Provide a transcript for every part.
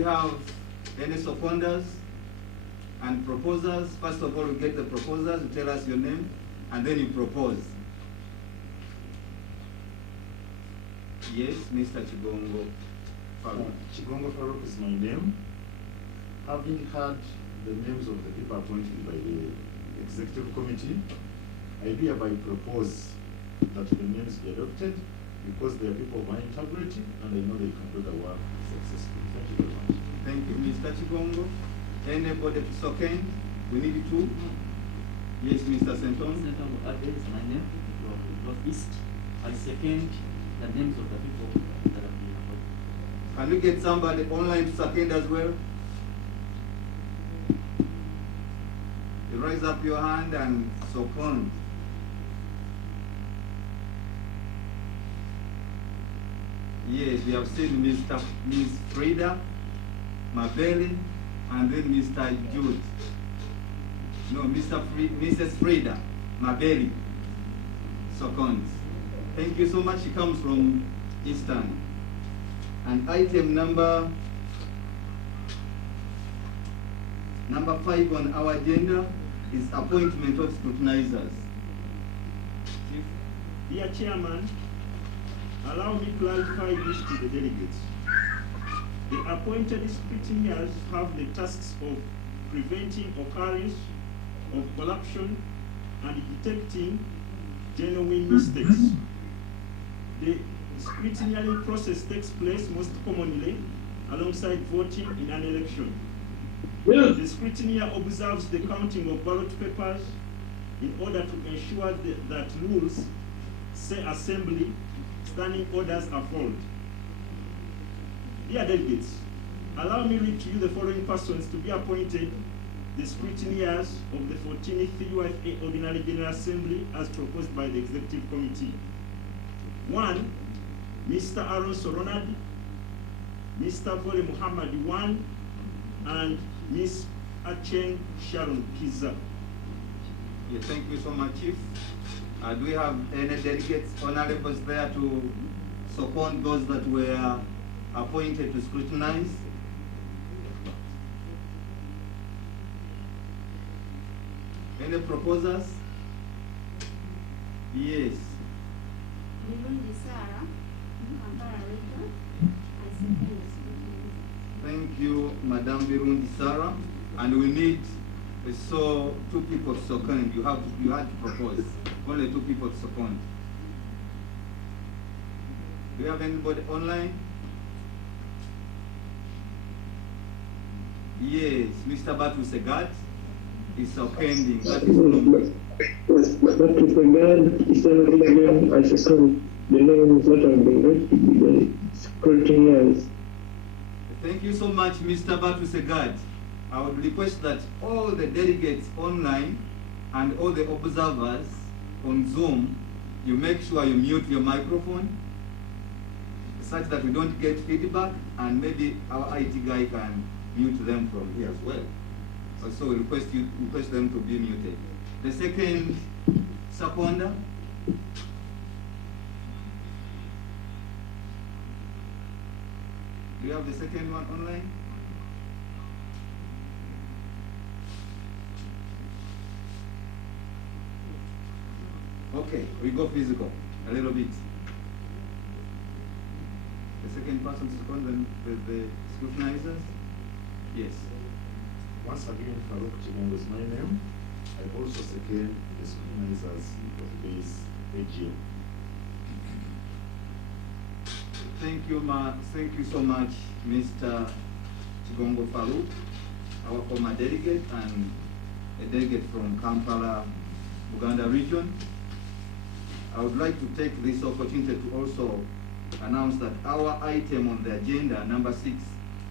We have any seconders and proposers. First of all, we get the proposers, you tell us your name, and then you propose. Yes, Mr. Chigongo Farouk. Chigongo Farouk is my name. Having had the names of the people appointed by the executive committee, I hereby propose that the names be adopted because they are people of my integrity and I know they can do the work successfully. Thank you very much. Thank you, Mr. Chigongo. Anybody to second? We need two. Yes, Mr. Senton. Senton Uyga is my name from Northeast. I second the names of the people that have been appointed. Can we get somebody online to second as well? You raise up your hand and second. Yes, we have seen Miss Frida Mabeli and then Mr. Jude. No, Mrs. Frida Mabeli. Second. Thank you so much. She comes from Eastern. And item number 5 on our agenda is appointment of scrutinizers. Chief. Dear Chairman, allow me to clarify this to the delegates. The appointed scrutineers have the tasks of preventing occurrence of corruption and detecting genuine mistakes. The scrutineering process takes place most commonly alongside voting in an election. The scrutineer observes the counting of ballot papers in order to ensure that rules, say assembly, standing orders are followed. Dear delegates, allow me to read to you the following persons to be appointed the scrutineers of the 14th UFA Ordinary General Assembly as proposed by the Executive Committee. 1. Mr. Aaron Soronadi, Mr. Vole Muhammad 1, and Ms. Acheng Sharon Kiza. Yeah, thank you so much, Chief. Do we have any delegates, honorables there to second those that were appointed to scrutinize? Any proposers? Yes. Thank you, Madam Birundi Sarah. And we need so 2 people to second. You had to propose. Only 2 people to second. Do you have anybody online? Yes, Mr. Batu Segat is seconding. That is from... Yes, Batu Segat is seconding. I second the names that have been read, the scrutineers. Thank you so much, Mr. Batu Segat. I would request that all the delegates online and all the observers on Zoom, you make sure you mute your microphone such that we don't get feedback, and maybe our IT guy can mute them from here as well. Also, we request them to be muted. The second seconder. Do you have the second one online? Okay, we go physical a little bit. The second person to second the scrutinizers? Yes. Once again, Farouk Chigongo is my name. I also second the scrutinizers of today's AGM. Thank you so much, Mr. Chigongo Farouk, our former delegate and a delegate from Kampala, Uganda region. I would like to take this opportunity to also announce that our item on the agenda, number 6,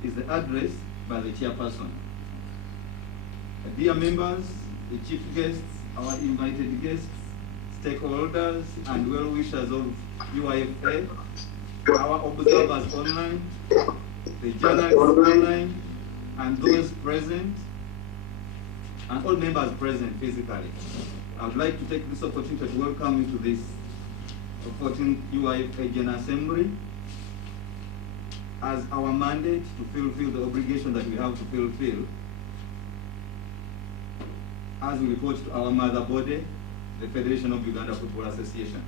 is the address by the chairperson. Dear members, the chief guests, our invited guests, stakeholders, and well-wishers of UIFA, our observers online, the journalists online, and those present, and all members present physically. I would like to take this opportunity to welcome you to this 14th UIFA General Assembly. as our mandate to fulfill the obligation that we have to fulfill as we report to our mother body, the Federation of Uganda Football Association.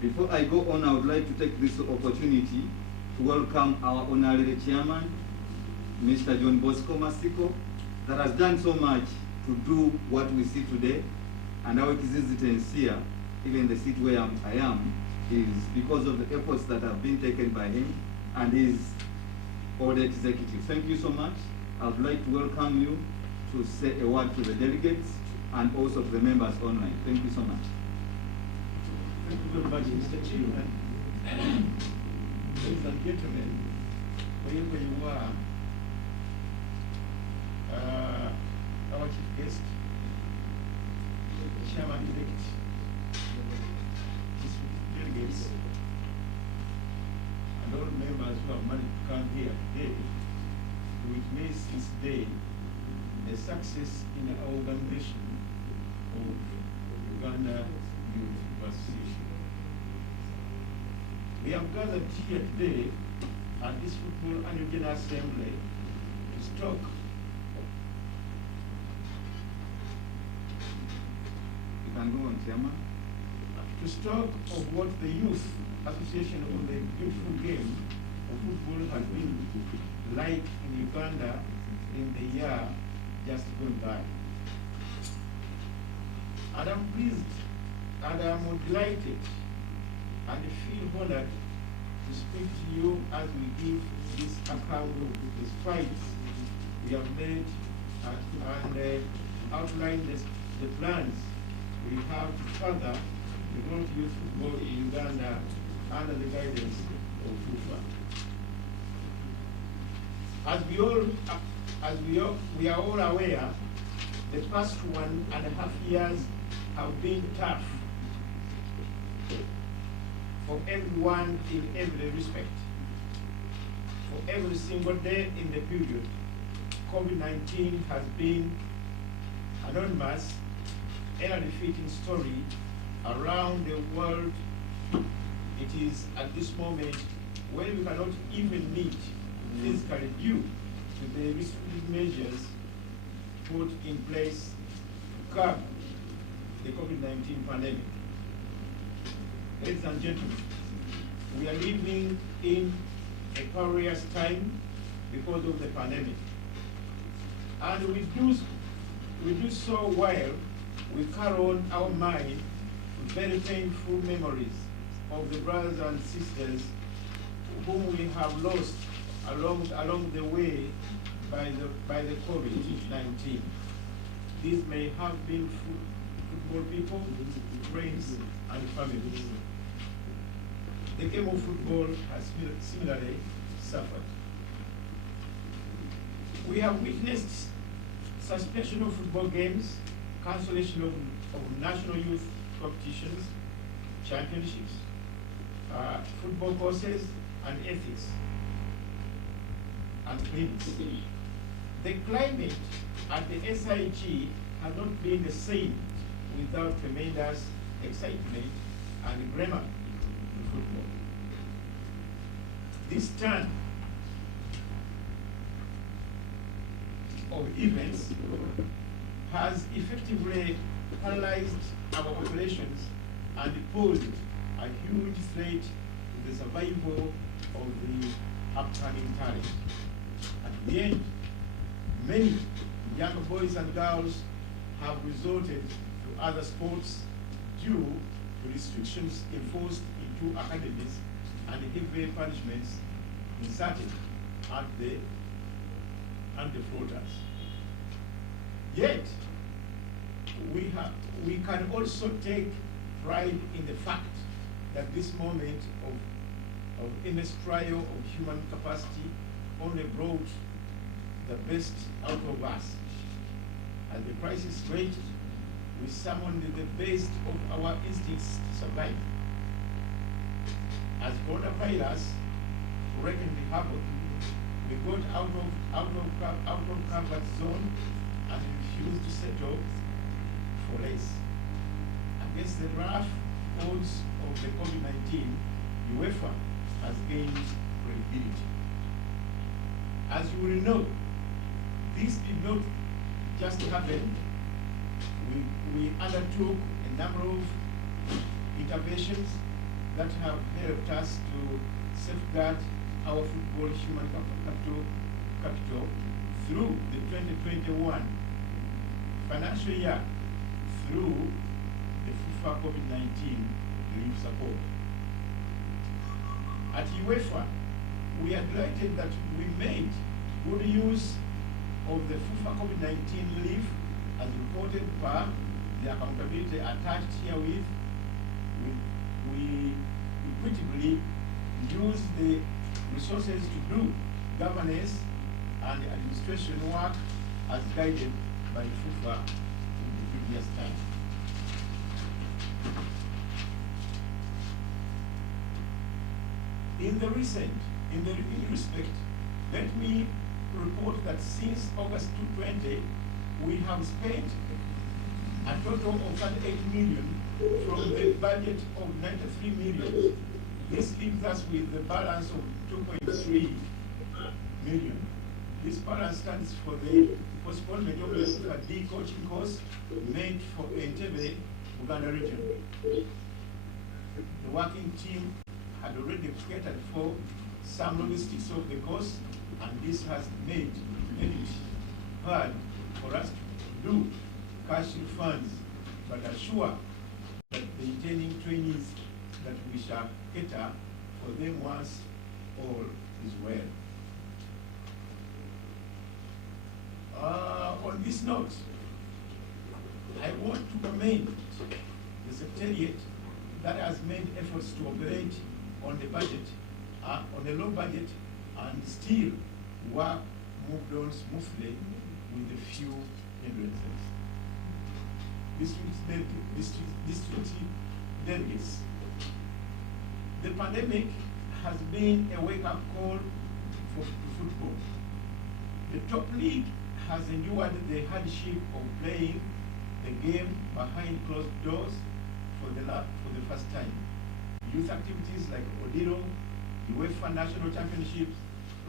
Before I go on, I would like to take this opportunity to welcome our honorary chairman, Mr. John Bosco Masiko, that has done so much to do what we see today. And how it is easy to sincere, even the seat where I am, is because of the efforts that have been taken by him and his audit executive. Thank you so much. I would like to welcome you to say a word to the delegates and also to the members online. Thank you so much. Thank you very much, Mr. Chairman. Ladies and gentlemen, wherever you are, our chief guest, Chairman-elect, delegates, and all members who have managed to come here today to witness this day a success in our organization of Uganda Youth Association. We have gathered here today at this football annual general assembly to talk of what the Youth Association of the beautiful game of football has been like in Uganda in the year just gone by. And I'm pleased and I'm delighted and feel honored to speak to you as we give this account of the strides we have made and outline the plans we have to further the growth of youth football in Uganda under the guidance of FIFA. We are all aware, the past 1.5 years have been tough for everyone in every respect. For every single day in the period, COVID-19 has been anonymous, air-defeating story around the world. It is at this moment when we cannot even meet physically due to the restrictive measures put in place to curb the COVID-19 pandemic. Ladies and gentlemen, we are living in a perilous time because of the pandemic. And we do so while we carry on our mind with very painful memories of the brothers and sisters whom we have lost along the way by the COVID-19. These may have been football people, friends, and families. The game of football has similarly suffered. We have witnessed suspension of football games, cancellation of national youth competitions, championships, football courses, and ethics, and clinics. The climate at the SIG has not been the same without tremendous excitement and glamour in football. This turn of events has effectively paralyzed our operations and posed a huge threat to the survival of the upcoming talent. At the end, many young boys and girls have resorted to other sports due to restrictions enforced into academies and heavy punishments inserted at the floaters. Yet, we can also take pride in the fact that this moment of immense trial of human capacity only brought the best out of us. As the crisis raged, we summoned the best of our instincts to survive. As coronavirus wreaked havoc, we got out of comfort zone and refused to settle for less. Against the rough odds of the COVID-19, UEFA has gained credibility. As you will know, this did not just happen. We undertook a number of interventions that have helped us to safeguard our football human capital through the 2021 financial year through the FIFA COVID-19 relief support. At UEFA, we are delighted that we made good use of the FIFA COVID-19 relief as reported by the accountability attached herewith. We equitably use the resources to do governance and administration work as guided by FIFA in the previous time. In the respect, let me report that since August 2020, we have spent a total of 38 million from the budget of 93 million. This leaves us with the balance of 2.3 million. This balance stands for the postponement of the D coaching course meant for Entebbe, Uganda region. The working team had already catered for some logistics of the course, and this has made it hard for us to do cash refunds, but assure that the intending trainees that we shall cater for them once all is well. On this note, I want to commend the Secretariat that has made efforts to operate on the budget, on a low budget, and still work moved on smoothly with a few hindrances. District delegates. The pandemic has been a wake-up call for football. The top league has endured the hardship of playing the game behind closed doors for the first time. Youth activities like Odilo, UEFA National Championships,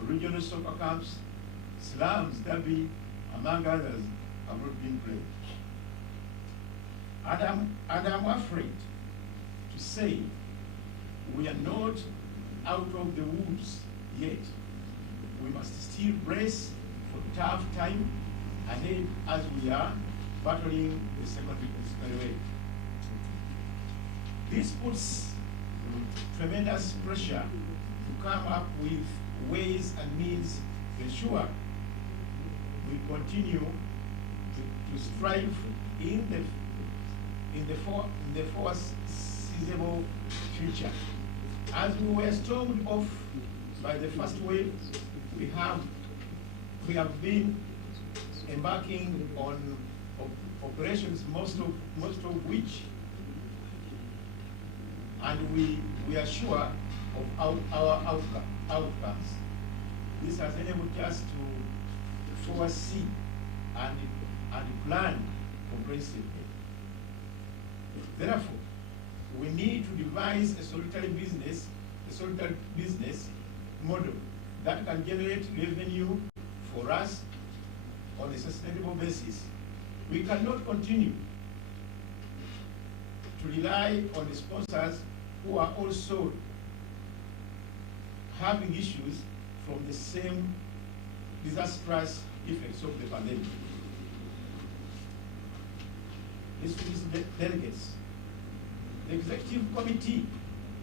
regional soccer camps, slums, derby, among others, have not been played. And I'm afraid to say we are not out of the woods yet. We must still brace for tough time ahead as we are battling the second wave. This puts tremendous pressure to come up with ways and means to ensure we continue to strive in the foreseeable future. As we were stormed off by the first wave, we have been embarking on operations, most of which, and we are sure of our outcomes. This has enabled us to foresee and plan comprehensively. Therefore, we need to devise a solitary business model that can generate revenue for us on a sustainable basis. We cannot continue to rely on the sponsors who are also having issues from the same disastrous effects of the pandemic. Distinguished delegates, the executive committee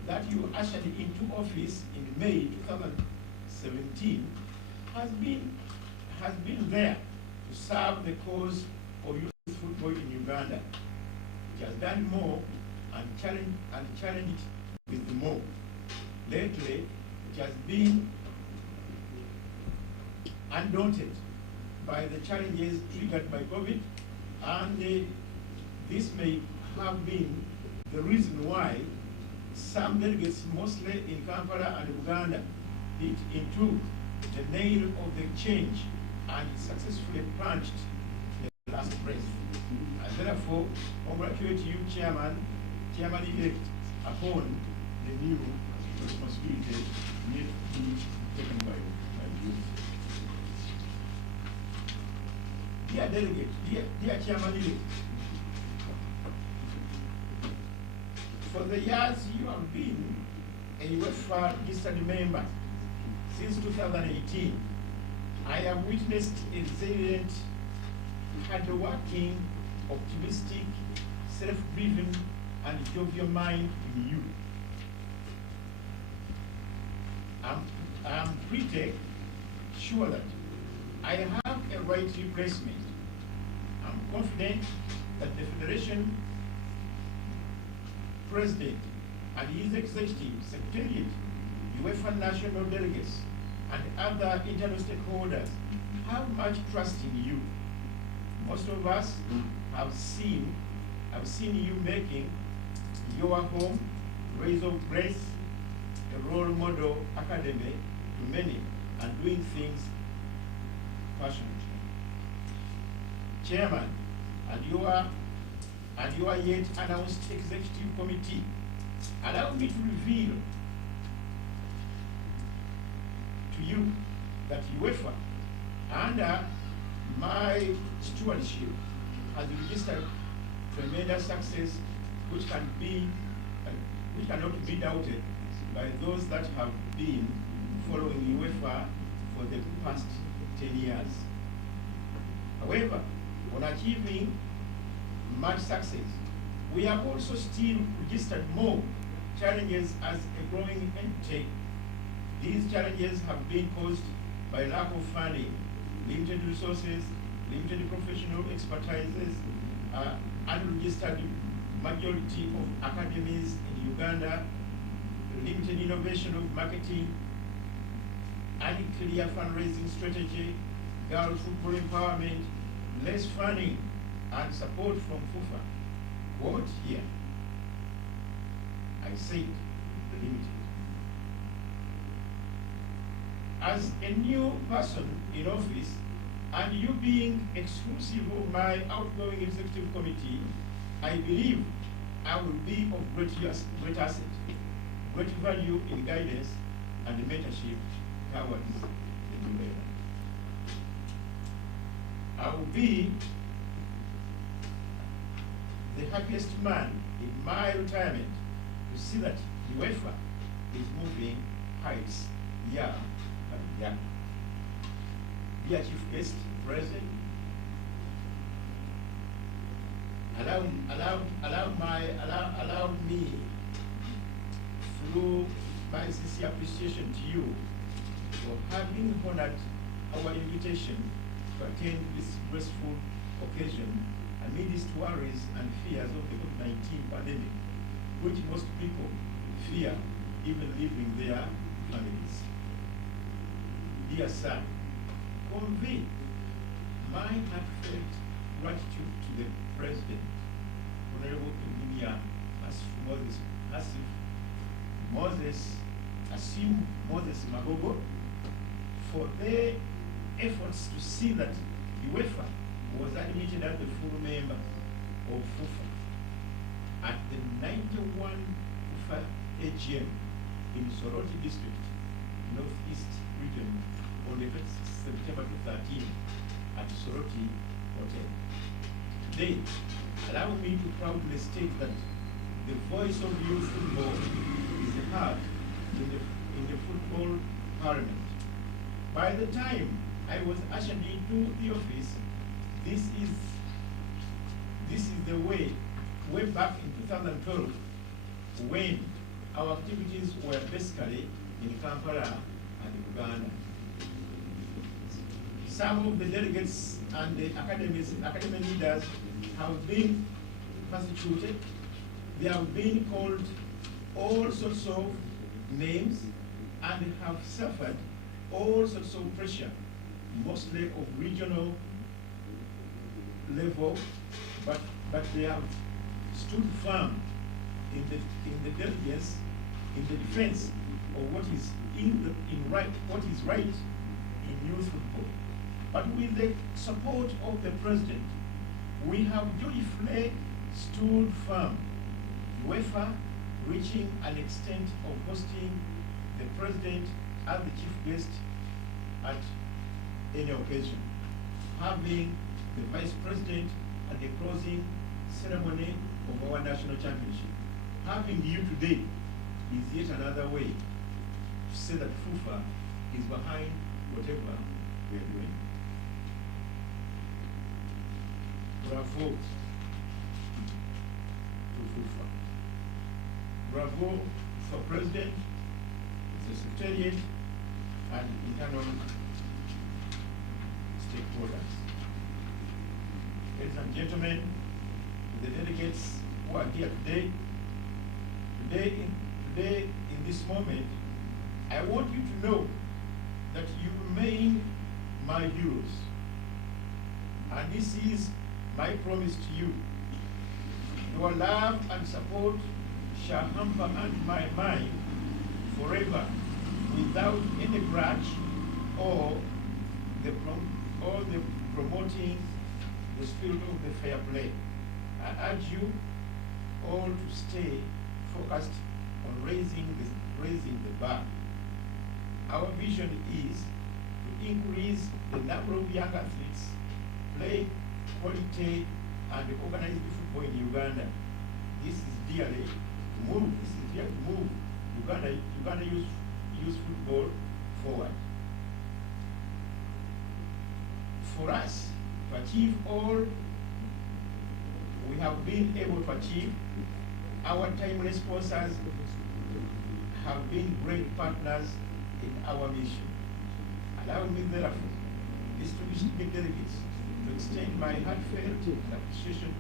that you ushered into office in May 2017 has been there to serve the cause of youth football in Uganda. It has done more and challenged with the more. Lately, it has been undaunted by the challenges triggered by COVID, and this may have been the reason why some delegates, mostly in Kampala and Uganda, hit into the nail of the change and successfully punched the last breath. I therefore congratulate you, Chairman-elect, upon the new responsibility need to be taken by you. Dear delegate, dear chairman elect, for the years you have been a UEFA registered member since 2018, I have witnessed a resilient, hard-working, optimistic, self-driven, and jovial mind in you. I'm pretty sure that I have a right replacement. I'm confident that the Federation President and his executive, secretariat, UEFA national delegates, and other internal stakeholders have much trust in you. Most of us have seen you making your home, Rays of Grace, a role model academy to many, and doing things passionately. Chairman, and your yet announced executive committee, allow me to reveal to you that UEFA, under my stewardship, has registered tremendous success which cannot be doubted by those that have been following UEFA for the past 10 years. However, on achieving much success, we have also still registered more challenges as a growing entity. These challenges have been caused by lack of funding, limited resources, limited professional expertises, unregistered majority of academies in Uganda, limited innovation of marketing, unclear fundraising strategy, girl football empowerment, less funding, and support from FUFA. Quote here, I said limited. As a new person in office, and you being exclusive of my outgoing executive committee, I believe I will be of great asset, great value in guidance and mentorship towards the new era. I will be the happiest man in my retirement to see that UEFA is moving heights year by year. Dear Chief Guest, President, allow me, through my sincere appreciation to you for having honored our invitation to attend this graceful occasion amidst worries and fears of the COVID-19 pandemic, which most people fear even leaving their families. Dear sir, convey my heartfelt gratitude to the President, Honorable Engineer Moses Magogo, for their efforts to see that UEFA was admitted as the full member of FUFA at the 91 FUFA AGM in Soroti District, Northeast Region, on the 1st September 2013 at Soroti Hotel. Today, allow me to proudly state that the voice of youth football is heard in the football parliament. By the time I was ushered into the office, this is the way back in 2012, when our activities were basically in Kampala and Uganda. Some of the delegates and the academy leaders have been persecuted. They have been called all sorts of names and have suffered all sorts of pressure, mostly of regional level, but they have stood firm in the defense of what is what is right in youth football. But with the support of the President, we have joyfully stood firm, UEFA reaching an extent of hosting the President as the chief guest at any occasion, having the Vice President at the closing ceremony of our national championship. Having you today is yet another way to say that FUFA is behind whatever we are doing. Bravo to FUFA. Bravo for President, the Secretariat, and internal stakeholders. Ladies and gentlemen, the delegates who are here today, in this moment, I want you to know that you remain my heroes. And this is my promise to you. Your love and support shall hamper my mind forever without any grudge or the promoting the spirit of the fair play. I urge you all to stay focused on raising the bar. Our vision is to increase the number of young athletes play quality and organized football in Uganda. This is dearly to move. This is dearly to move Uganda use football forward. For us to achieve all we have been able to achieve, our timely sponsors have been great partners in our mission. Allow me, therefore, distinguished delegates, to extend my heartfelt appreciation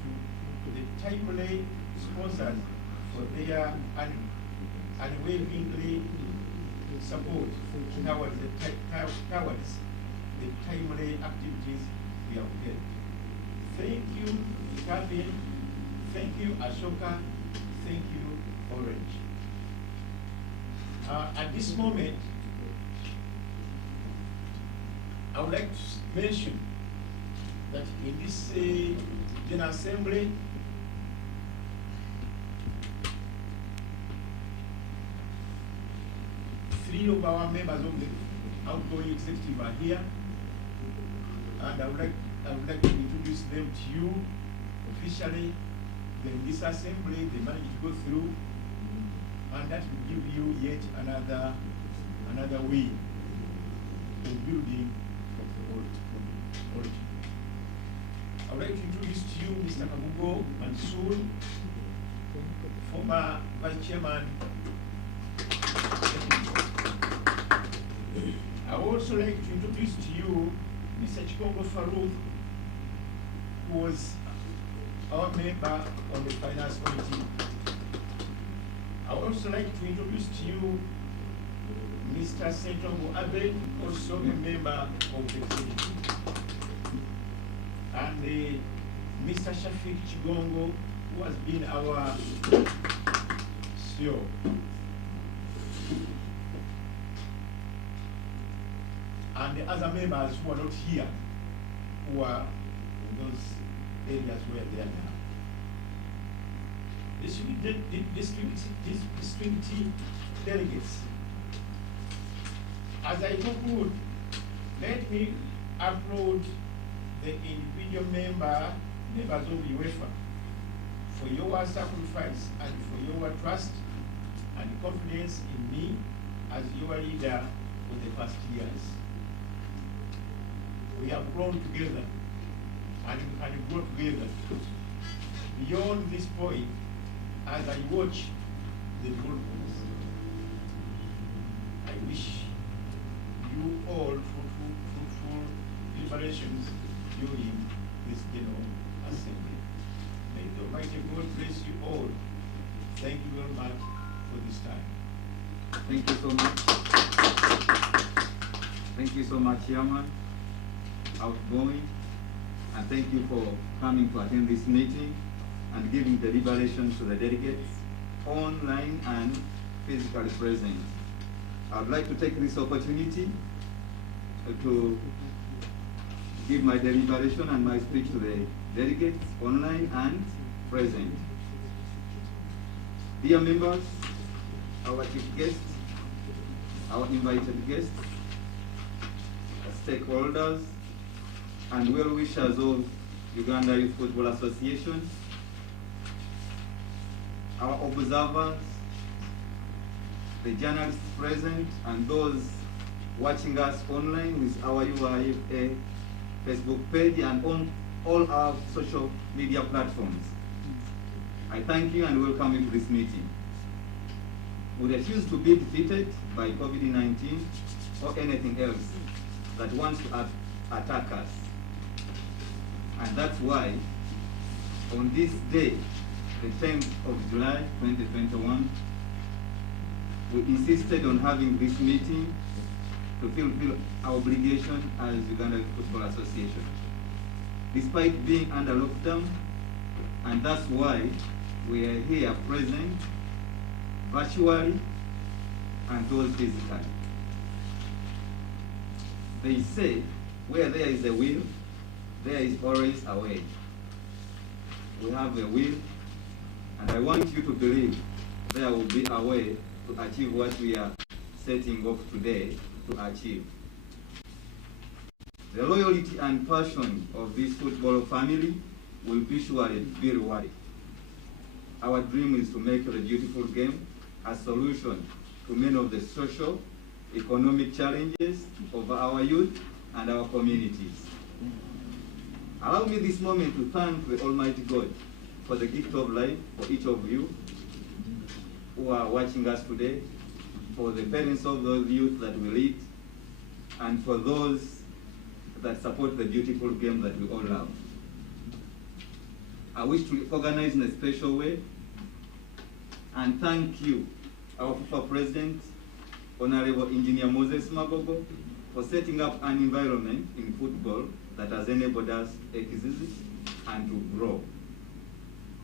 to the timely sponsors for their unwaveringly support towards the timely activities we have held. Thank you, Kevin. Thank you, Ashoka. Thank you, Orange. At this moment, I would like to mention that in this General Assembly, three of our members of the outgoing executive are here, and I would like to introduce them to you officially. Then this assembly, they managed to go through, and that will give you yet another way of building the origin. I would like to introduce to you Mr. Kabugo Mansour, former Vice Chairman. I would also like to introduce to you Mr. Chikongo Farouk, who was our member on the Finance Committee. I would also like to introduce to you Mr. Sentongo Abel, also a member of the executive. And Mr. Shafik Chigongo, who has been our CEO. And the other members who are not here, who are in those areas where they are now. District delegates. As I conclude, let me applaud the individual members of UEFA for your sacrifice and for your trust and confidence in me as your leader for the past years. We have grown together and grow together. Beyond this point, as I watch the developments, I wish you all fruitful deliberations during this General Assembly. May the Almighty God bless you all. Thank you very much for this time. Thank you so much. Thank you so much, Chairman, outgoing, and thank you for coming to attend this meeting and giving deliberations to the delegates, online and physically present. I would like to take this opportunity to give my deliberation and my speech to the delegates, online and present. Dear members, our chief guests, our invited guests, stakeholders, and well-wishers of Uganda Youth Football Association, our observers, the journalists present, and those watching us online with our UIFA Facebook page and on all our social media platforms. I thank you and welcome you to this meeting. We refuse to be defeated by COVID-19 or anything else that wants to attack us. And that's why on this day, the 10th of July 2021, we insisted on having this meeting to fulfill our obligation as Uganda Youth Football Association, despite being under lockdown, and that's why we are here present virtually and those physically. They say, where there is a will, there is always a way. We have a will, and I want you to believe there will be a way to achieve what we are setting off today to achieve. The loyalty and passion of this football family will be surely be rewarded. Our dream is to make the beautiful game a solution to many of the social, economic challenges of our youth and our communities. Allow me this moment to thank the Almighty God for the gift of life for each of you who are watching us today, for the parents of those youth that we lead, and for those that support the beautiful game that we all love. I wish to organize in a special way and thank you, our FIFA President, Honorable Engineer Moses Magogo, for setting up an environment in football that has enabled us to exist and to grow.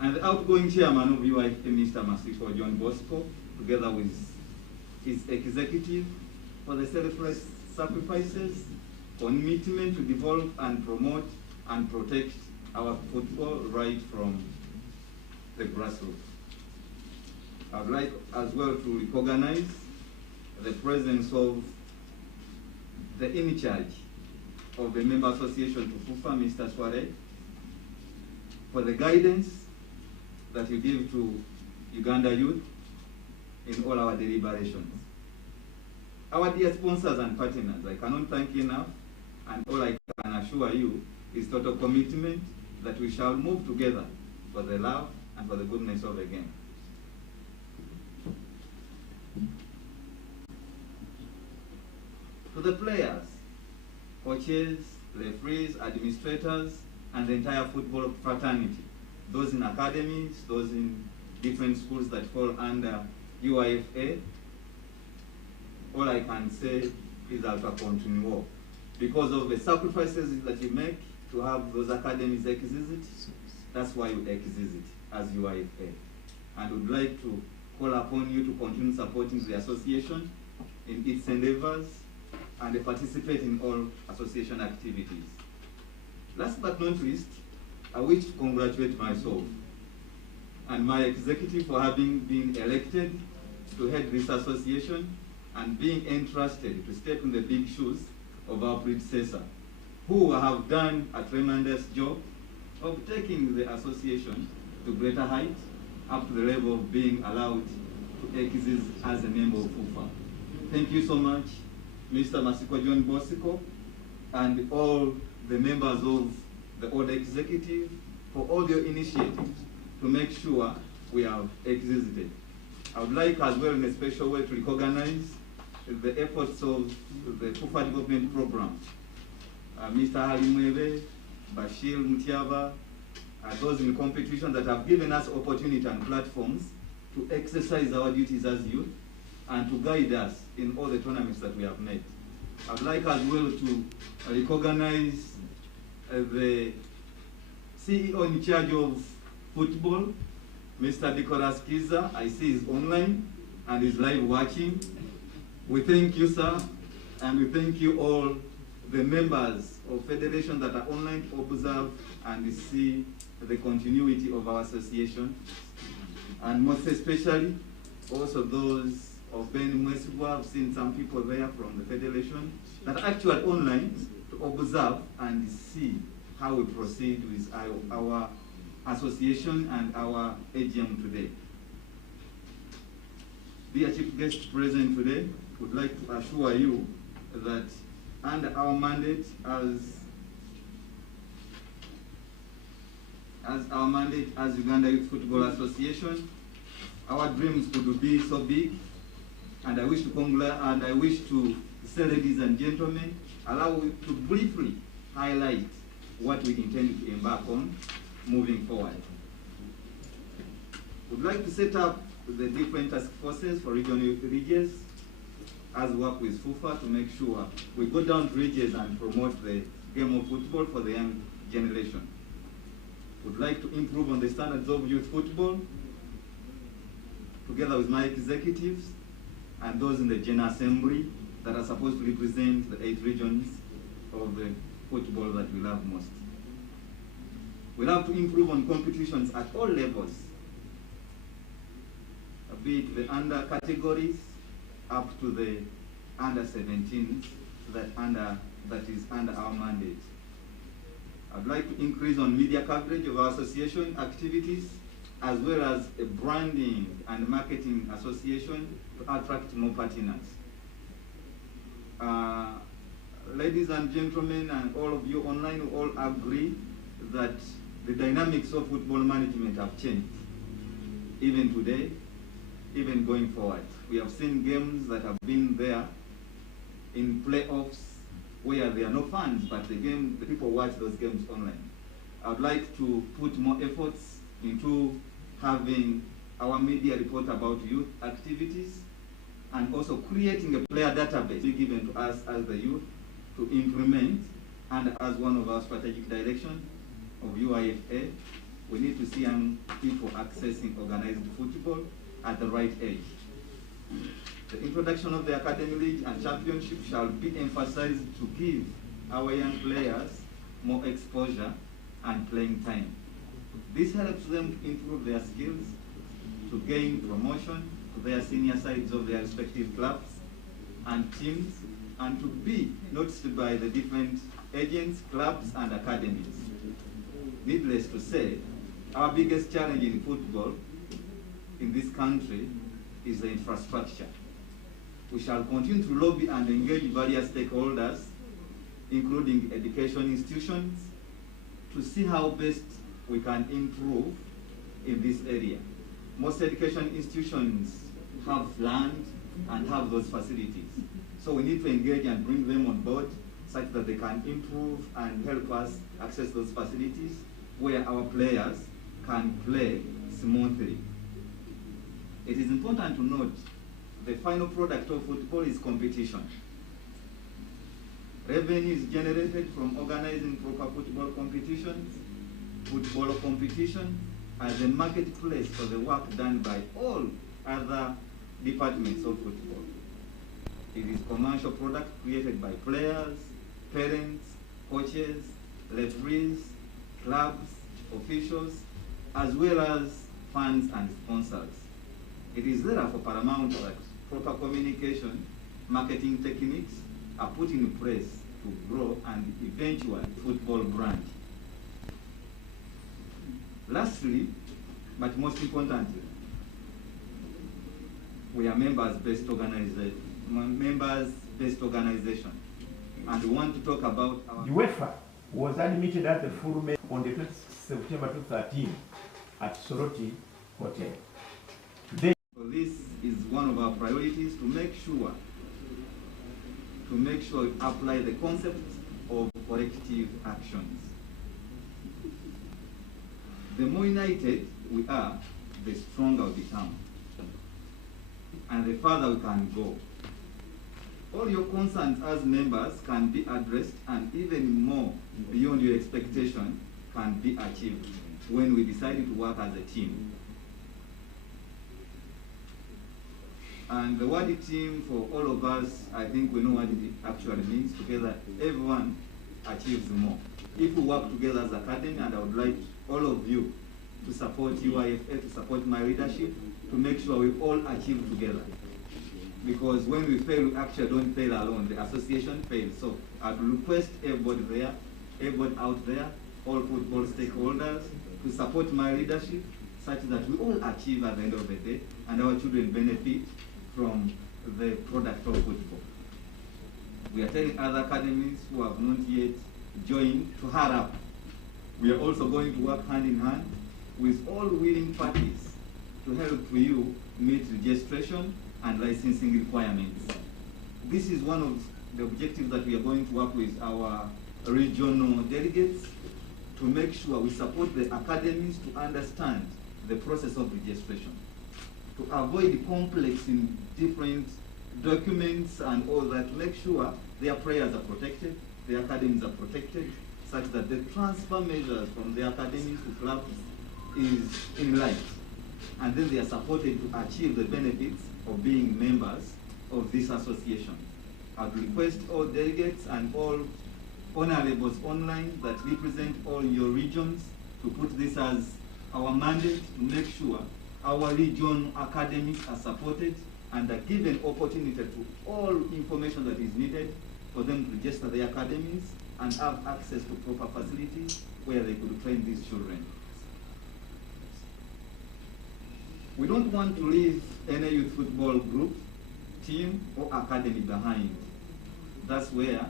And the outgoing chairman of UIFA, Mr. Masiko John Bosco, together with his executive, for the selfless sacrifices, commitment to develop and promote and protect our football right from the grassroots. I would like as well to recognize the presence of the in charge of the member association to FUFA, Mr. Suare, for the guidance that you give to Uganda youth in all our deliberations. Our dear sponsors and partners, I cannot thank you enough, and all I can assure you is total commitment that we shall move together for the love and for the goodness of the game. To the players, coaches, referees, administrators, and the entire football fraternity, those in academies, those in different schools that fall under UIFA, all I can say is alpha continuo. Because of the sacrifices that you make to have those academies exist, that's why you exist as UIFA. And would like to call upon you to continue supporting the association in its endeavors and participate in all association activities. Last but not least, I wish to congratulate myself and my executive for having been elected to head this association and being entrusted to step in the big shoes of our predecessor, who have done a tremendous job of taking the association to greater heights, up to the level of being allowed to exist as a member of FUFA. Thank you so much, Mr. Masiko John Bosiko, and all the members of the Order Executive for all your initiatives to make sure we have existed. I would like as well in a special way to recognize the efforts of the FUFA Development Program. Mr. Halimwebe, Bashir Mutiaba, those in competition that have given us opportunity and platforms to exercise our duties as youth and to guide us in all the tournaments that we have made. I'd like as well to recognize the CEO in charge of football, Mr. Nicholas Kiza. I see he's online and is live watching. We thank you, sir, and we thank you all the members of federation that are online to observe and see the continuity of our association, and most especially also those of Ben Mwesibwa. I've seen some people there from the federation that are actually online to observe and see how we proceed with our association and our AGM today. Dear Chief Guest present today, would like to assure you that under our mandate as Uganda Youth Football Association, our dreams could be so big, and I wish to say, ladies and gentlemen, allow me to briefly highlight what we intend to embark on moving forward. We'd like to set up the different task forces for regional regions as work with FUFA to make sure we go down to regions and promote the game of football for the young generation. Would like to improve on the standards of youth football together with my executives and those in the General Assembly that are supposed to represent the 8 regions of the football that we love most. We'll have to improve on competitions at all levels, be it the under categories up to the under 17s that is under our mandate. I'd like to increase on media coverage of our association activities, as well as a branding and marketing association to attract more partners. Ladies and gentlemen, and all of you online, we all agree that the dynamics of football management have changed. Even today, even going forward. We have seen games that have been there in playoffs where there are no fans, but the people watch those games online. I would like to put more efforts into having our media report about youth activities and also creating a player database given to us as the youth to implement, and as one of our strategic direction of UIFA, we need to see young people accessing organized football at the right age. The introduction of the Academy League and Championship shall be emphasized to give our young players more exposure and playing time. This helps them improve their skills, to gain promotion to their senior sides of their respective clubs and teams, and to be noticed by the different agents, clubs, and academies. Needless to say, our biggest challenge in football in this country is the infrastructure. We shall continue to lobby and engage various stakeholders, including education institutions, to see how best we can improve in this area. Most education institutions have land and have those facilities. So we need to engage and bring them on board such that they can improve and help us access those facilities where our players can play smoothly. It is important to note the final product of football is competition. Revenue is generated from organizing proper football competitions, football competition as a marketplace for the work done by all other departments of football. It is commercial product created by players, parents, coaches, referees, clubs, officials, as well as fans and sponsors. It is therefore paramount that proper communication, marketing techniques are put in place to grow and eventually football brand. Lastly, but most importantly, we are members-based organization, and we want to talk about our... UEFA was admitted as the full member on the 20th September 2013 at Soroti Hotel. Today, so this is one of our priorities, to make sure we apply the concept of corrective actions. The more united we are, the stronger we become, and the further we can go. All your concerns as members can be addressed, and even more beyond your expectation can be achieved when we decide to work as a team. And the word team, for all of us, I think we know what it actually means. Together, everyone achieves more. If we work together as academy, and I would like all of you to support UIFA, to support my leadership, to make sure we all achieve together. Because when we fail, we actually don't fail alone. The association fails. So I'd request everybody there, everybody out there, all football stakeholders to support my leadership such that we all achieve at the end of the day and our children benefit from the product of football. We are telling other academies who have not yet joined to hurry up. We are also going to work hand in hand with all willing parties to help you meet registration and licensing requirements. This is one of the objectives that we are going to work with our regional delegates to make sure we support the academies to understand the process of registration, to avoid complex in different documents and all that, to make sure their players are protected, the academies are protected, such that the transfer measures from the academies to clubs is in line. And then they are supported to achieve the benefits of being members of this association. I would request all delegates and all honorables online that represent all your regions to put this as our mandate to make sure our region academies are supported and are given opportunity to all information that is needed for them to register their academies and have access to proper facilities where they could train these children. We don't want to leave any youth football group, team, or academy behind. That's where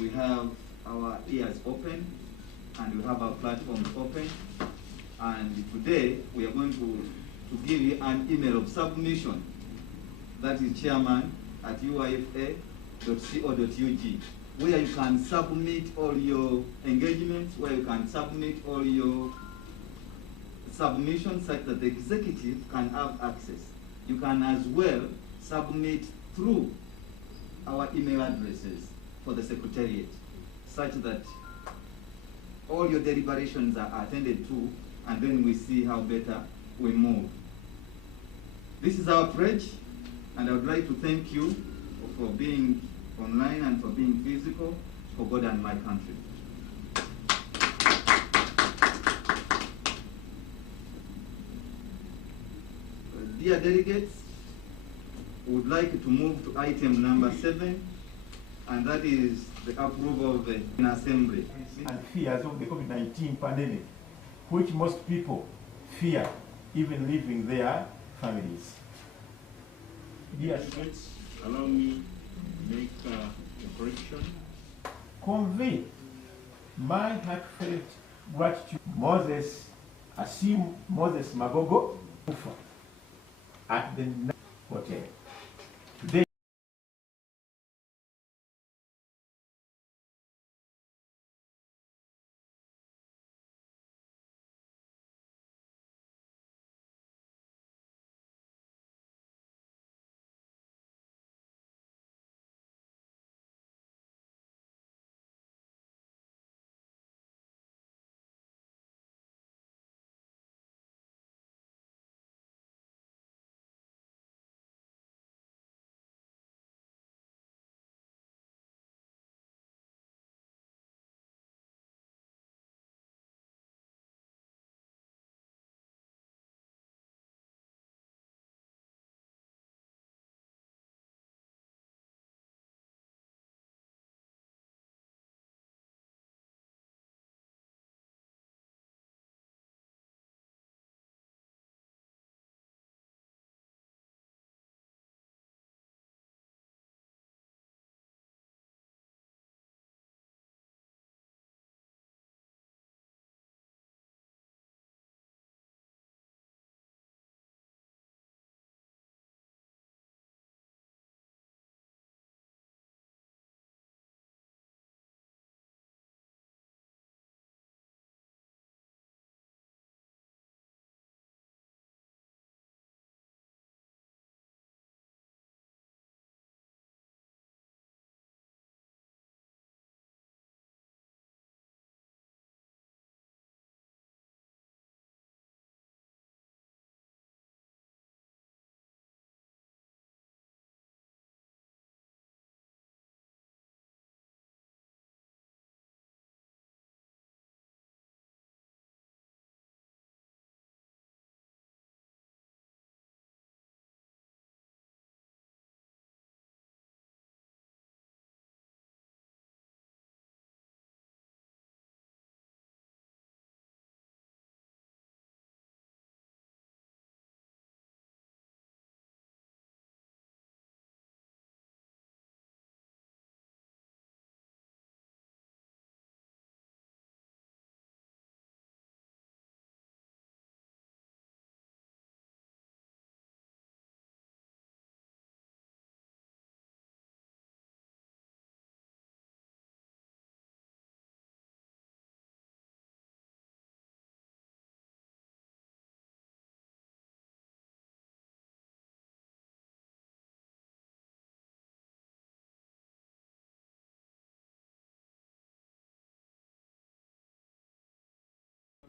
we have our ears open and we have our platforms open. And today we are going to give you an email of submission. That is chairman@uifa.co.ug, where you can submit all your engagements, where you can submit all your submissions such that the executive can have access. You can as well submit through our email addresses for the secretariat, such that all your deliberations are attended to, and then we see how better we move. This is our pledge, and I would like to thank you for being online and for being physical for God and my country. Dear delegates, we would like to move to item number 7, and that is the approval of the assembly. And fears of the COVID-19 pandemic, which most people fear even leaving their families. Dear Delegates, allow me to make a correction. convey my heartfelt gratitude Moses Magogo at the hotel. Today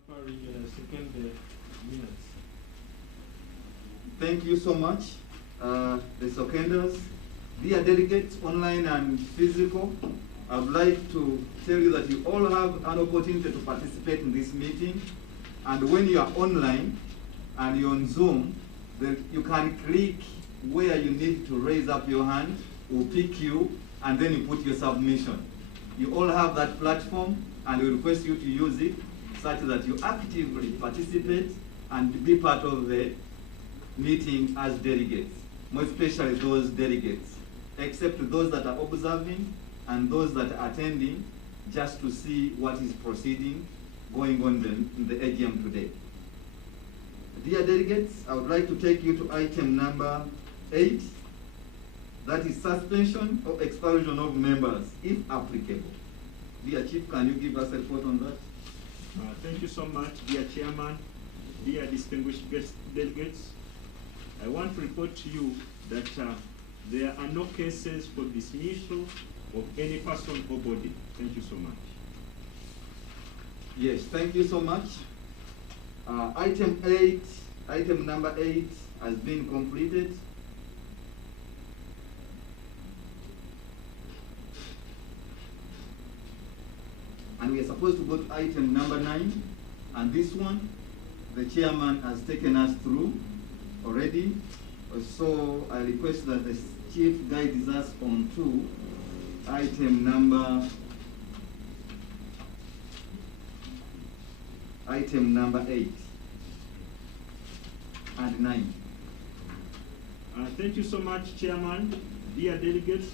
Second minutes. Thank you so much, the seconders. Dear delegates, online and physical, I would like to tell you that you all have an opportunity to participate in this meeting. And when you are online and you're on Zoom, then you can click where you need to raise up your hand, we'll pick you, and then you put your submission. You all have that platform, and we request you to use it such that you actively participate and be part of the meeting as delegates, more especially those delegates, except those that are observing and those that are attending, just to see what is proceeding, going on in the AGM today. Dear delegates, I would like to take you to item number 8, that is suspension or expulsion of members, if applicable. Dear Chief, can you give us a report on that? Thank you so much, dear Chairman, dear distinguished guest delegates. I want to report to you that there are no cases for dismissal of any person or body. Thank you so much. Yes, thank you so much. Item number 8 has been completed. And we are supposed to go to item number 9, and this one, the chairman has taken us through already. So I request that the chief guides us on to item number 8 and 9. Thank you so much, Chairman, dear delegates.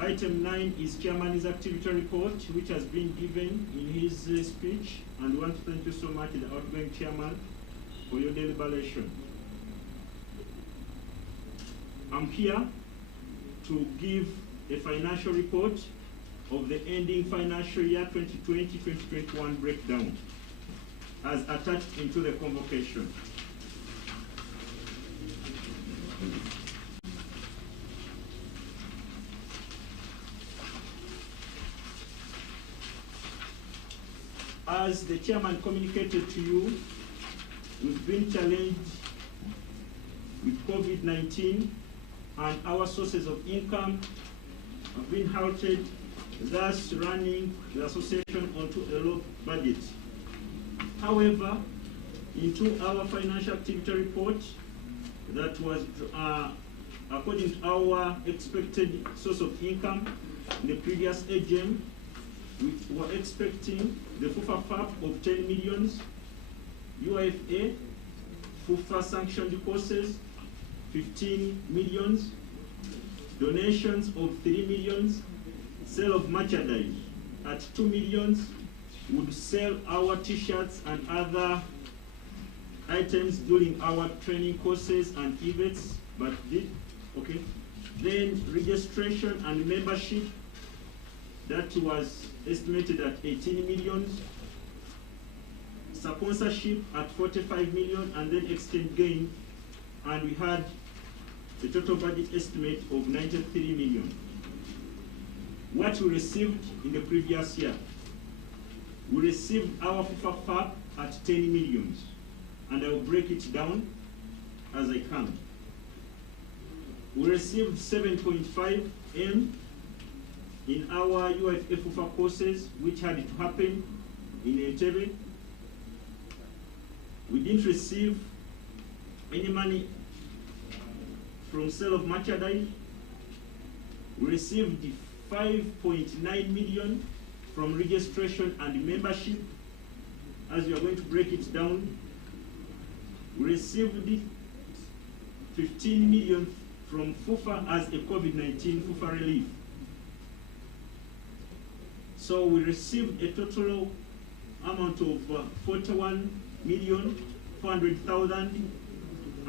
Item 9 is Chairman's activity report, which has been given in his speech, and we want to thank you so much, the outgoing Chairman, for your deliberation. I'm here to give a financial report of the ending financial year 2020-2021 breakdown, as attached into the convocation. As the chairman communicated to you, we've been challenged with COVID-19, and our sources of income have been halted, thus running the association onto a low budget. However, into our financial activity report, that was according to our expected source of income in the previous AGM, we were expecting the FUFA FAP of 10 millions, UIFA, FUFA sanctioned courses, 15 millions, donations of 3 millions, sale of merchandise at 2 millions, would sell our t-shirts and other items during our training courses and events, but did, okay. Then registration and membership, that was estimated at 18 millions, sponsorship at 45 million, and then exchange gain, and we had a total budget estimate of 93 million. What we received in the previous year, we received our FUFA FAP at 10 millions, and I will break it down as I can. We received 7.5 M in our UFA FUFA courses, which had to happen in Entebbe. We didn't receive any money from sale of merchandise. We received 5.9 million from registration and membership. As we are going to break it down, we received 15 million from FUFA as a COVID-19 FUFA relief. So we received a total amount of 41,400,000,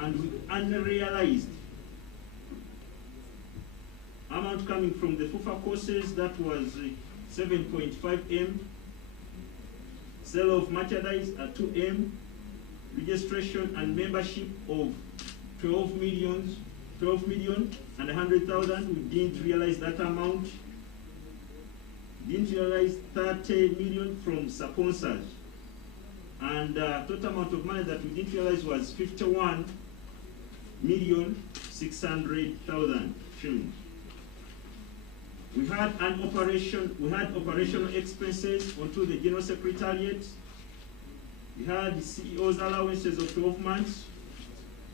and we unrealized amount coming from the FUFA courses, that was 7.5 M, sale of merchandise at 2 M, registration and membership of 12 million and 100,000. We didn't realize that amount. Didn't realize 30 million from sponsors. and total amount of money that we didn't realize was 51,600,000 shillings. We had operational expenses onto the General Secretariat. We had the CEO's allowances of 12 months,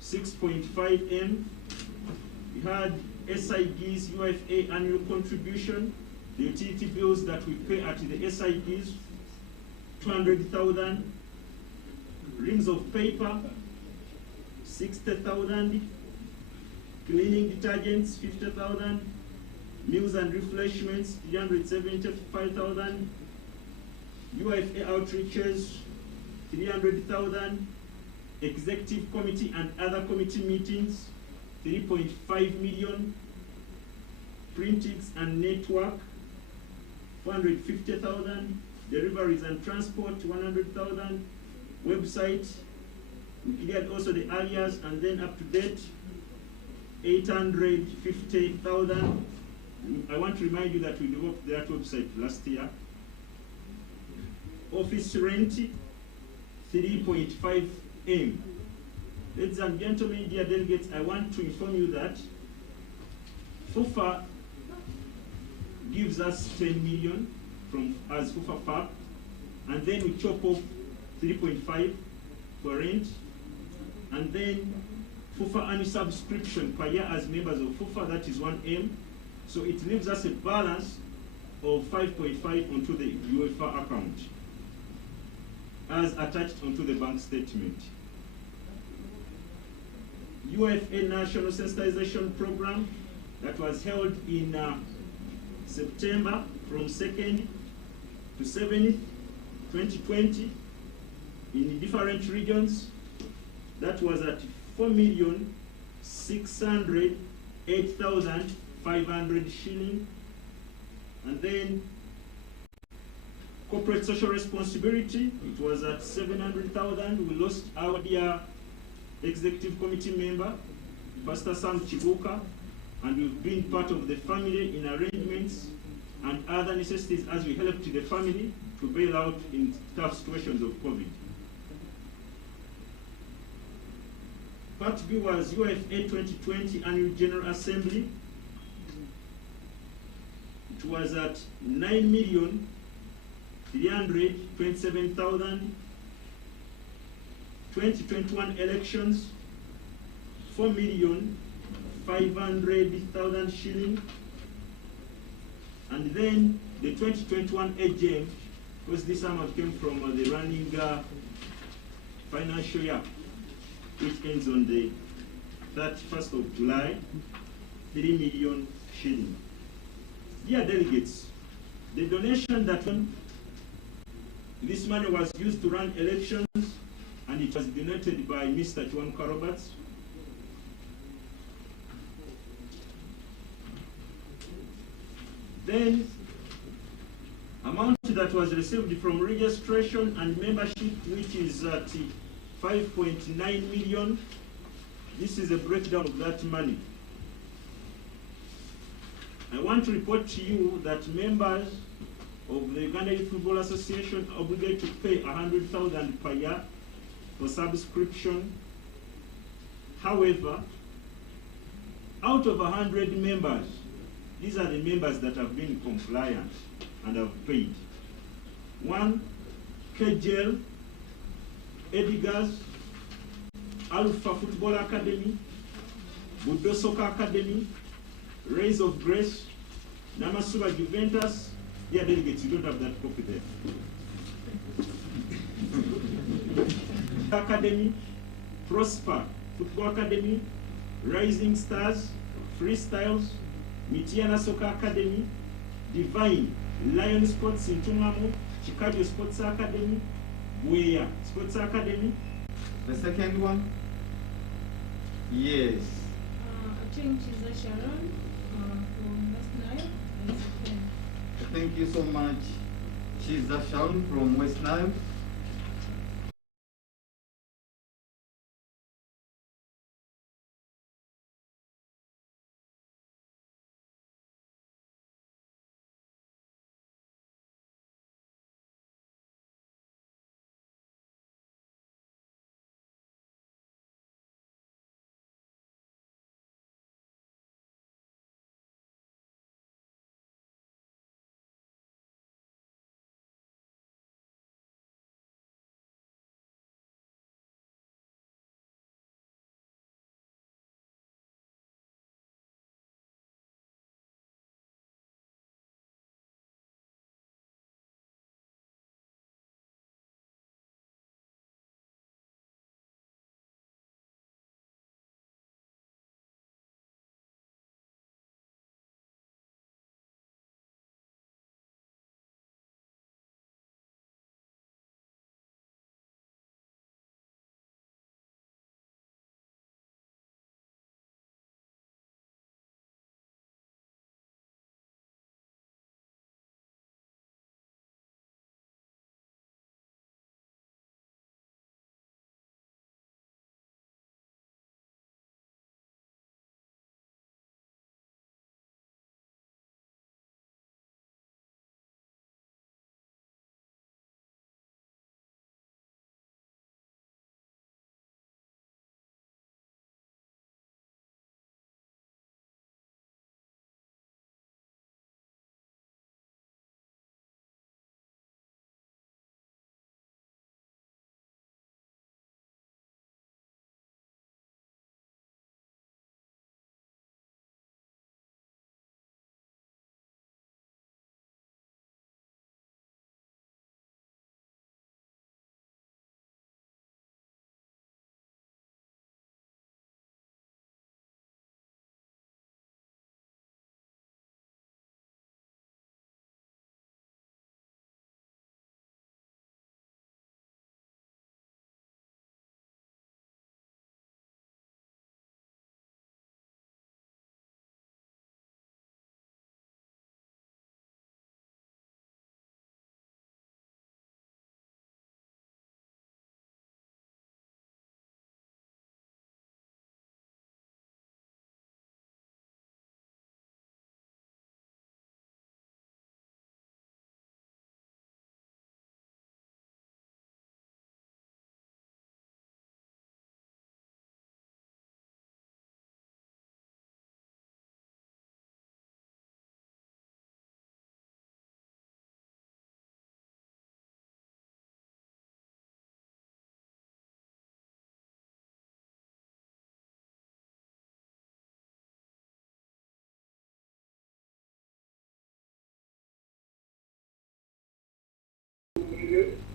6.5 M. We had SID's UFA annual contribution, the utility bills that we pay at the SID's, 200,000. Reams of paper, 60,000. Cleaning detergents, 50,000. Meals and refreshments, 375,000. UFA outreaches, 300,000. Executive committee and other committee meetings, 3.5 million. Printings and network, 450,000. Deliveries and transport, 100,000. Website, we cleared also the areas and then up to date, 850,000. I want to remind you that we developed that website last year. Office rent, 3.5 M. Ladies and gentlemen, dear delegates, I want to inform you that FUFA gives us 10 million as FUFA FAP, and then we chop off 3.5 for rent, and then FUFA annual subscription per year as members of FUFA, that is 1 M. So it leaves us a balance of 5.5 onto the UEFA account, as attached onto the bank statement. UFA National Sensitization Program that was held in September from 2nd to 7th, 2020 in different regions. That was at 4,608,500 shilling. And then corporate social responsibility, it was at 700,000. We lost our dear executive committee member, Pastor Sam Chibuka, and we've been part of the family in arrangements and other necessities as we helped the family to bail out in tough situations of COVID. Part B was UFA 2020 Annual General Assembly. It was at 9,327,000. 2021 elections, 4,500,000 shilling. And then the 2021 AGM, because this amount came from the running financial year, which ends on the 31st of July, 3 million shilling. Dear delegates, the donation that this money was used to run elections, and it was donated by Mr. Chwanka Roberts. Then, amount that was received from registration and membership, which is at 5.9 million. This is a breakdown of that money. I want to report to you that members of the Uganda Youth Football Association are obligated to pay 100,000 per year for subscription. However, out of 100 members, these are the members that have been compliant and have paid. 1, KJL, Edgars, Alpha Football Academy, Budo Soccer Academy, Rays of Grace, Namasuba Juventus. Dear delegates, you don't have that copy there. Academy, Prosper Football Academy, Rising Stars, Freestyles, Mitiana Soccer Academy, Divine Lion Sports in Tungamo, Chicago Sports Academy, Buea Sports Academy. The second one? Yes. I think she's a Sharon from West Nile. Thank you so much. She's Sharon from West Nile.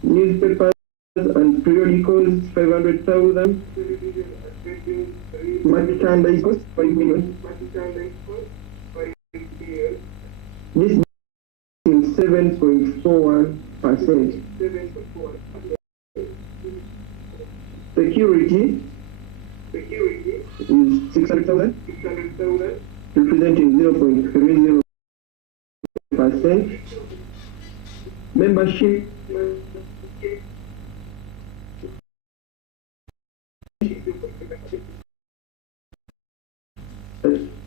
Newspapers and periodicals, 500,000. Merchandise cost, 5 million. This is 7.41%. Security is 600,000, representing 0.30%. Membership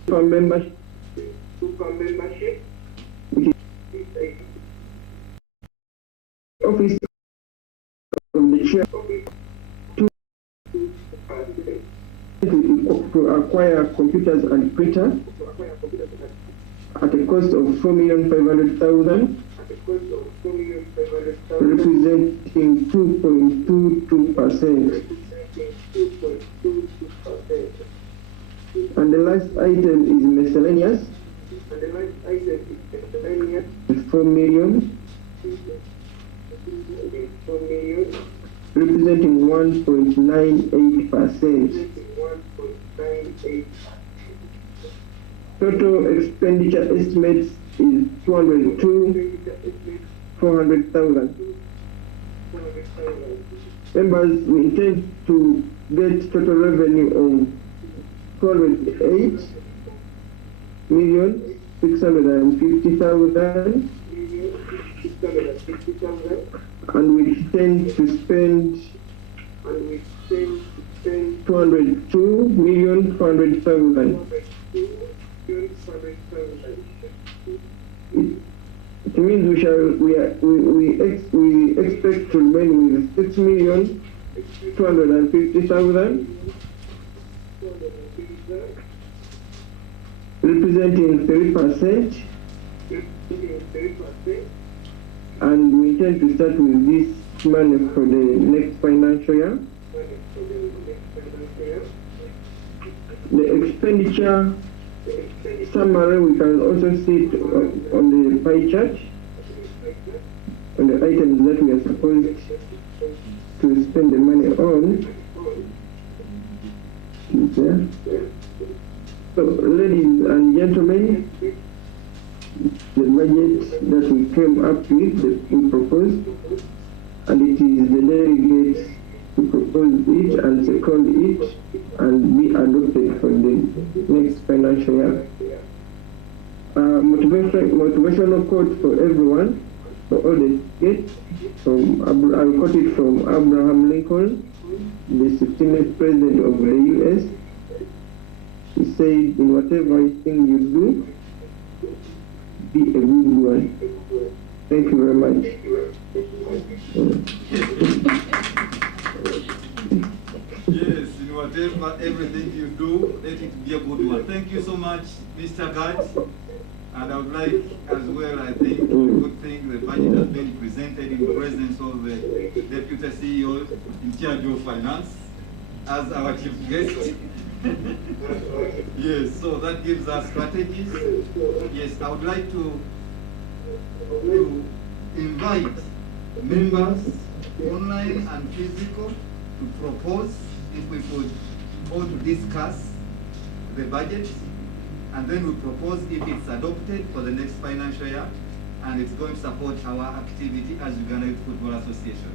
for membership, which is office of the chair to acquire computers and printer at a cost of 4,500,000, representing 2.22%. And the last item is miscellaneous, 4 million, representing 1.98%. Total expenditure estimates is 202,400,000. Members, we intend to get total revenue of 208,650,000, and we intend to spend 202,400,000. It means we expect to remain with 6,250,000, representing 3%, and we intend to start with this money for the next financial year. The expenditure summary, we can also see it on the pie chart, on the items that we are supposed to spend the money on. Okay. So, ladies and gentlemen, the budget that we came up with, that we proposed, and it is the delegates to propose it and second it and be adopted for the next financial year. Motivational quote for everyone, for all the states. I'll quote it from Abraham Lincoln, the 16th president of the US. He said, in whatever thing you do, be a good one. Thank you very much. Yes, in whatever, everything you do, let it be a good one. Thank you so much, Mr. Gad. And I would like as well, I think, a good thing, the budget has been presented in the presence of the Deputy CEO in charge of finance as our chief guest. Yes, so that gives us strategies. Yes, I would like to invite members, online and physical, to propose if we could all to discuss the budget, and then we propose if it's adopted for the next financial year, and it's going to support our activity as Uganda Youth Football Association.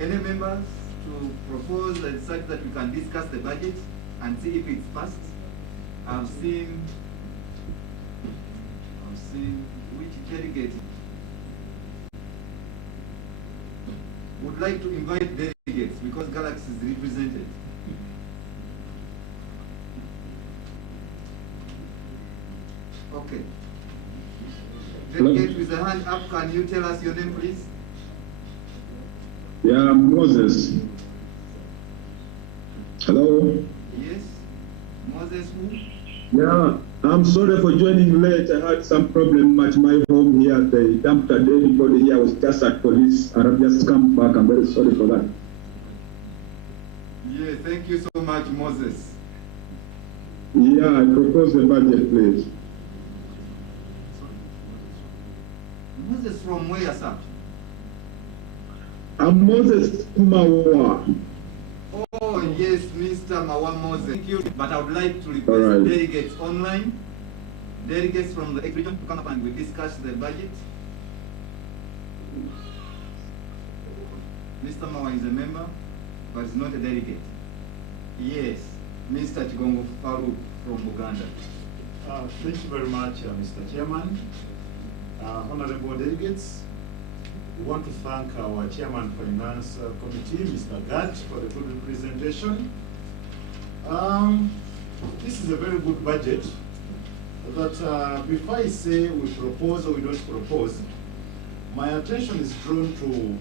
Any members to propose such that we can discuss the budget and see if it's passed? I've seen which delegate would like to invite delegates because Galaxy is represented. Okay. Delegate with the hand up, can you tell us your name, please? Yeah, Moses. Hello? Yes. Moses who? Yeah, I'm sorry for joining late. I had some problem at my home here. They dumped a dead body here. I was just at police, and I've just come back. I'm very sorry for that. Yeah, thank you so much, Moses. Yeah, I propose the budget, please. Moses from where, sir? I'm Moses Kumawa. Oh, yes, Mr. Mawamose. Thank you. But I would like to request All right. delegates online, delegates from the region to come up and we discuss the budget. Mr. Mawa is a member, but is not a delegate. Yes, Mr. Chigongo Farouk from Uganda. Thank you very much, Mr. Chairman. Honorable delegates, we want to thank our Chairman Finance Committee, Mr. Gad, for the good representation. This is a very good budget, but before I say we propose or we don't propose, my attention is drawn to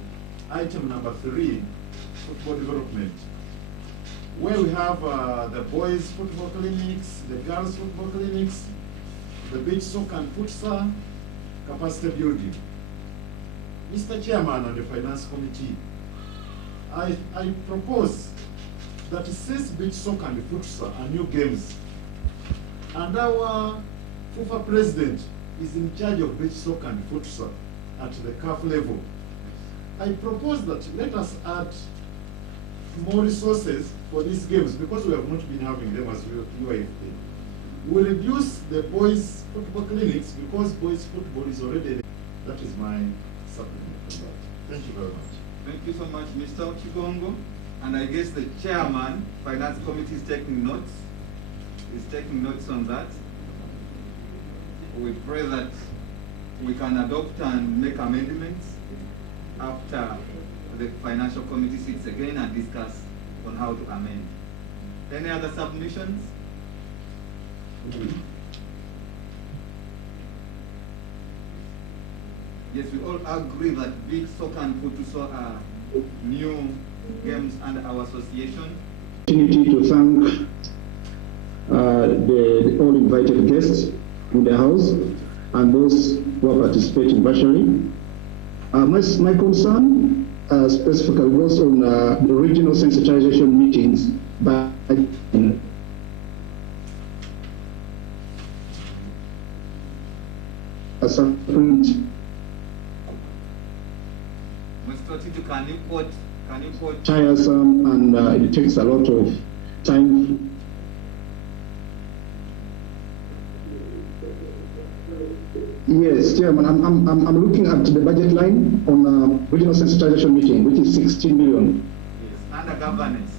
item number 3, football development, where we have the boys' football clinics, the girls' football clinics, the beach soccer and futsal, capacity building. Mr. Chairman and the Finance Committee, I propose that since beach soccer and futsal are new games, and our FIFA president is in charge of beach soccer and futsal at the CAF level, I propose that let us add more resources for these games because we have not been having them as UIFA. We reduce the boys' football clinics because boys' football is already. That is my supplement on that. Thank you very much. Thank you so much, Mr. Chigongo. And I guess the chairman, Finance Committee, is taking notes. Is taking notes on that. We pray that we can adopt and make amendments after the Financial Committee sits again and discuss on how to amend. Any other submissions? Yes, we all agree that beach soccer and futsal are new games under our association. Opportunity to thank the all invited guests in the house and those who are participating virtually. My concern specifically was on the regional sensitization meetings by a separate. Mr. Tito, can you quote? Tiresome and it takes a lot of time. Yes, Chairman, I'm looking at the budget line on regional sensitization meeting, which is 16 million. Yes, under governance.